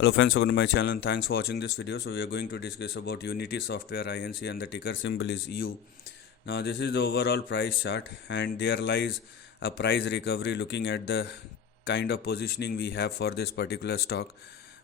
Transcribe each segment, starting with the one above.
Hello friends, welcome to my channel and thanks for watching this video. So we are going to discuss about Unity Software INC and the ticker symbol is U. Now this is the overall price chart and there lies a price recovery looking at the kind of positioning we have for this particular stock.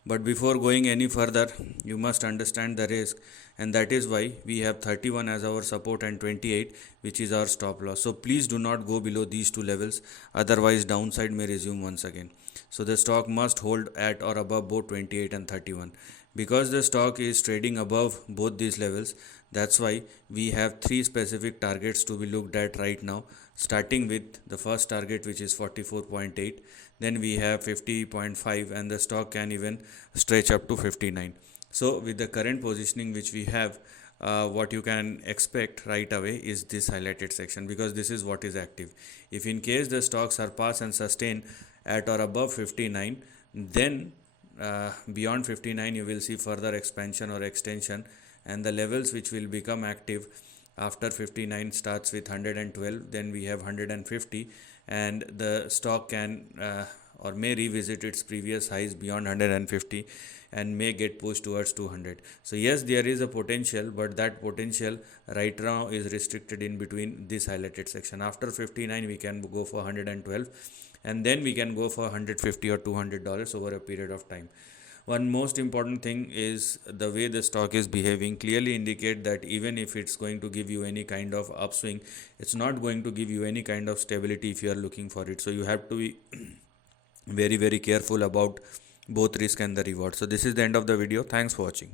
But before going any further, you must understand the risk, and that is why we have 31 as our support and 28 which is our stop loss. So please do not go below these two levels, otherwise downside may resume once again. So the stock must hold at or above both 28 and 31. Because the stock is trading above both these levels, that's why we have three specific targets to be looked at right now, starting with the first target which is 44.8, then we have 50.5, and the stock can even stretch up to 59. So with the current positioning which we have, what you can expect right away is this highlighted section, because this is what is active. If in case the stock surpass and sustain at or above 59, then beyond 59 you will see further expansion or extension, and the levels which will become active after 59 starts with 112, then we have 150, and the stock can or may revisit its previous highs beyond 150 and may get pushed towards 200. So yes, there is a potential, but that potential right now is restricted in between this highlighted section. After 59 we can go for 112, and then we can go for 150 or $200 over a period of time. One most important thing is the way the stock is behaving clearly indicate that even if it's going to give you any kind of upswing, it's not going to give you any kind of stability if you are looking for it. So you have to be very careful about both risk and the reward. So this is the end of the video. Thanks for watching.